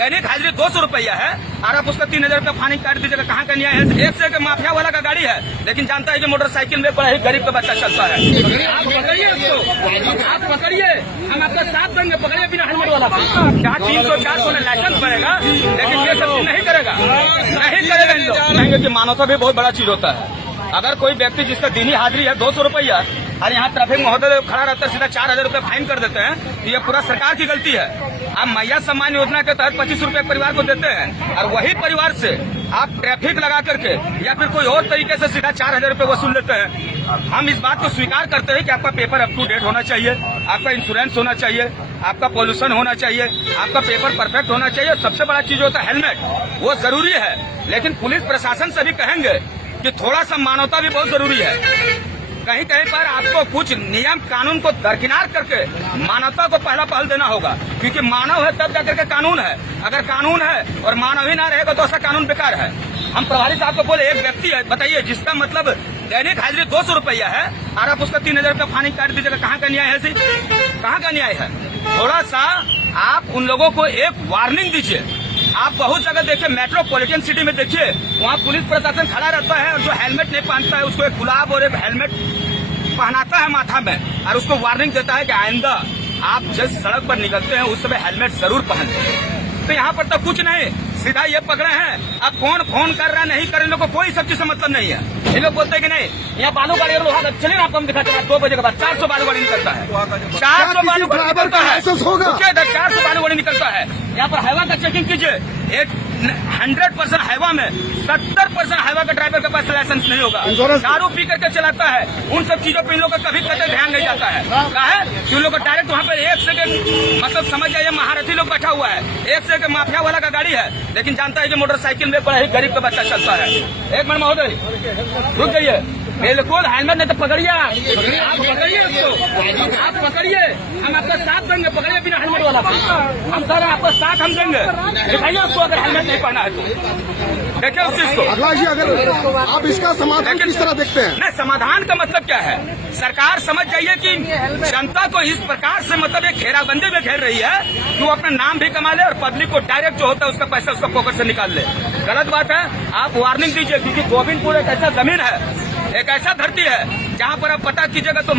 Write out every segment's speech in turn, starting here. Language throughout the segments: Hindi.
दैनिक हाजिरी 200 रुपया है और आप उसका 3000 रुपया फाइन काट दीजिएगा। कहाँ का न्याय है? एक से एक माफिया वाला का गाड़ी है, लेकिन जानता है कि मोटरसाइकिल में बड़ा ही गरीब का बच्चा चलता है। आप पकड़िए उसको, आप पकड़िए, हम आपका साथ देंगे। पकड़िए बिना हेलमेट वाला। क्या 300-400 में लाइसेंस बनेगा, लेकिन ये सब चीज नहीं करेगा, नहीं करेगा। इन लोग कहेंगे कि मानवता भी बहुत बड़ा चीज होता है। अगर कोई व्यक्ति जिसका दिनी हाजिरी है 200 रुपया और यहाँ ट्रैफिक महोदय खड़ा रहता है, सीधा 4000 रुपया फाइन कर देते हैं, तो ये पूरा सरकार की गलती है। आप मैया सम्मान योजना के तहत 25 रुपये परिवार को देते हैं और वही परिवार से आप ट्रैफिक लगा करके या फिर कोई और तरीके से सीधा 4000 रुपये वसूल लेते हैं। हम इस बात को स्वीकार करते हैं कि आपका पेपर अप टू डेट होना चाहिए, आपका इंश्योरेंस होना चाहिए, आपका पॉल्यूशन होना चाहिए, आपका पेपर परफेक्ट होना चाहिए। सबसे बड़ा चीज होता है हेलमेट, वो जरूरी है। लेकिन पुलिस प्रशासन से भी कहेंगे कि थोड़ा सा मानवता भी बहुत जरूरी है। कहीं कहीं पर आपको कुछ नियम कानून को दरकिनार करके मानवता को पहला पहल देना होगा, क्योंकि मानव है तब जाकर के कानून है। अगर कानून है और मानव ही ना रहेगा तो ऐसा कानून बेकार है। हम प्रभारी साहब को बोले, एक व्यक्ति है बताइए जिसका मतलब दैनिक हाजिरी 200 रुपया है और आप उसका 3000 रुपया फाइन काट दीजिएगा। कहाँ का न्याय है? कहाँ का न्याय है? थोड़ा सा आप उन लोगों को एक वार्निंग दीजिए। आप बहुत जगह देखिए, मेट्रोपॉलिटन सिटी में देखिए, वहाँ पुलिस प्रशासन खड़ा रहता है और जो हेलमेट नहीं पहनता है उसको एक गुलाब और एक हेलमेट पहनाता है माथा में और उसको वार्निंग देता है कि आइंदा आप जिस सड़क पर निकलते हैं उस समय हेलमेट जरूर पहने। तो यहाँ पर तो कुछ नहीं, सीधा ये पकड़े हैं। अब कौन फोन कर रहा है नहीं कर रहे, लोगों को कोई सब चीज से मतलब नहीं है। ये लोग बोलते हैं कि नहीं यहाँ बालू गाड़ी और लोहा चलिए ना, आपको हम दिखाते हैं 2 बजे के बाद 400 बालू गाड़ी निकलता है, 400 बालू गाड़ी निकलता है, 400 बालू गाड़ी निकलता है। यहाँ पर हाईवा का चेकिंग कीजिए, एक 100% हाईवा में 70% हाईवा का ड्राइवर के पास लाइसेंस नहीं होगा, दारू पी करके चलाता है। उन सब चीजों पर इन लोगों का कभी कभी ध्यान नहीं जाता है। क्या है कि उन लोग को डायरेक्ट वहाँ पर एक से मतलब समझ जाइए महारथी लोग बैठा हुआ है, एक से एक माफिया वाला का गाड़ी है, लेकिन जानता है कि मोटरसाइकिल में बड़ा ही गरीब का बच्चा चलता है। एक मिनट महोदय रुक जाइए, बिल्कुल हेलमेट नहीं तो पकड़िए, आप पकड़िए उसको, आप पकड़िए, हम आपका साथ देंगे। पकड़िए बिना हेलमेट वाला। हम सर आपका साथ हम देंगे, दिखाइए उसको अगर हेलमेट नहीं पहना है तो। देखिए उस चीज को। अगला जी, अगर आप इसका समाधान किस तरह देखते हैं? नहीं, समाधान का मतलब क्या है? सरकार समझ जाइए कि जनता को इस प्रकार से मतलब एक घेराबंदी में घेर रही है कि वो अपना नाम भी कमा ले और पब्लिक को डायरेक्ट जो होता है उसका पैसा उसका पॉकेट से निकाल ले। गलत बात है, आप वार्निंग दीजिए, क्योंकि गोविंदपुर एक ऐसा जमीन है, एक ऐसा धरती है जहाँ पर आप पता कीजिएगा तो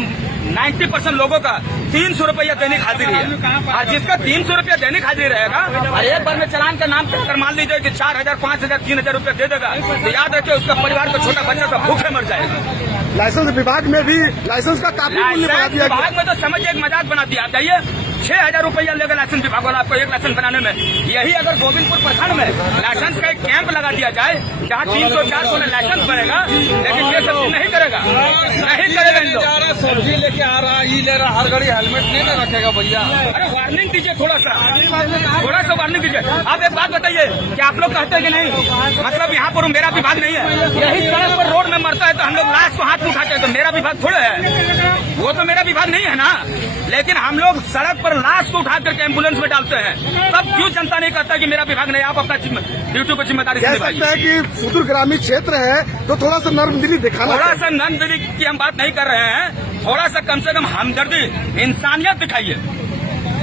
90% लोगों का 300 रुपया दैनिक हाजिरी है। और जिसका 300 रुपया दैनिक हाजिरी रहेगा और एक बार में चालान का नाम कहकर मान लीजिए कि 4000, 5000, 3000 रुपया दे देगा, तो याद रखिए उसका परिवार का छोटा बच्चा तो भूखे मर जाएगा। लाइसेंस विभाग में भी लाइसेंस का काफी मूल्य बढ़ा दिया गया। विभाग में तो समझिए एक मजाक बना दिया। जाइए 6000 रुपया लेगा लाइसेंस विभाग वाला आपको एक लाइसेंस बनाने में। यही अगर गोविंदपुर प्रखंड में लाइसेंस का एक कैंप लगा दिया जाए जहाँ 300-400 में लाइसेंस बनेगा, लेकिन ये सब चीज नहीं करेगा, नहीं करेगा। इन लोग सब्जी लेके आ रहा, ये ले रहा, हर गाड़ी हेलमेट नहीं ना रखेगा भैया। अरे वार्निंग दीजिए, थोड़ा सा वार्निंग दीजिए। आप एक बात बताइए कि आप लोग कहते हैं कि नहीं मतलब यहाँ पर मेरा विभाग नहीं है, यही सड़क पर रोड में मरता है तो हम लोग लाश को हाथ में उठाते हैं, तो मेरा विभाग थोड़े है, वो तो मेरा विभाग नहीं है ना। लेकिन हम लोग सड़क पर लाश को उठा करके एम्बुलेंस में डालते हैं, तब क्यों जनता नहीं कहता कि मेरा विभाग नहीं? आप अपना ड्यूटी को जिम्मेदारी से कह सकते हैं कि सुदूर ग्रामीण क्षेत्र है तो थोड़ा सा नर्मदिली दिखाना, थोड़ा सा नर्मदिली की हम बात नहीं कर रहे हैं, थोड़ा सा कम से कम हमदर्दी, इंसानियत दिखाइए।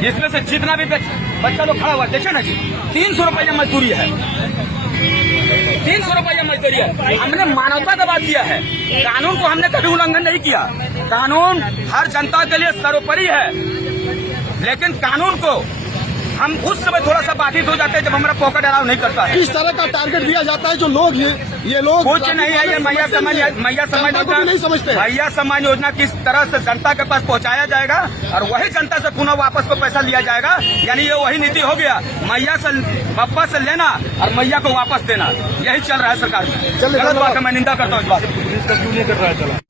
इसमें से जितना भी बच्चा लोग खड़ा हुआ देखिए ना जी, 300 रुपया मजदूरी है, 300 रुपया मजदूरी है। हमने मानवता का बात किया है, कानून को हमने कभी उल्लंघन नहीं किया। कानून हर जनता के लिए सर्वोपरि है, लेकिन कानून को हम उस समय थोड़ा सा बाधित हो जाते हैं जब हमारा पॉकेट अलाउ नहीं करता है। किस तरह का टारगेट दिया जाता है? जो लोग ये लोग कुछ नहीं है, ये मैया सम्मान योजना नहीं समझते। मैया सम्मान योजना किस तरह से जनता के पास पहुंचाया जाएगा और वही जनता से पुनः वापस को पैसा लिया जाएगा, यानी ये वही नीति हो गया, मैया से पप्पा से लेना और मैया को वापस देना, यही चल रहा है सरकार में। गलत बात है, मैं निंदा करता हूँ इस बात।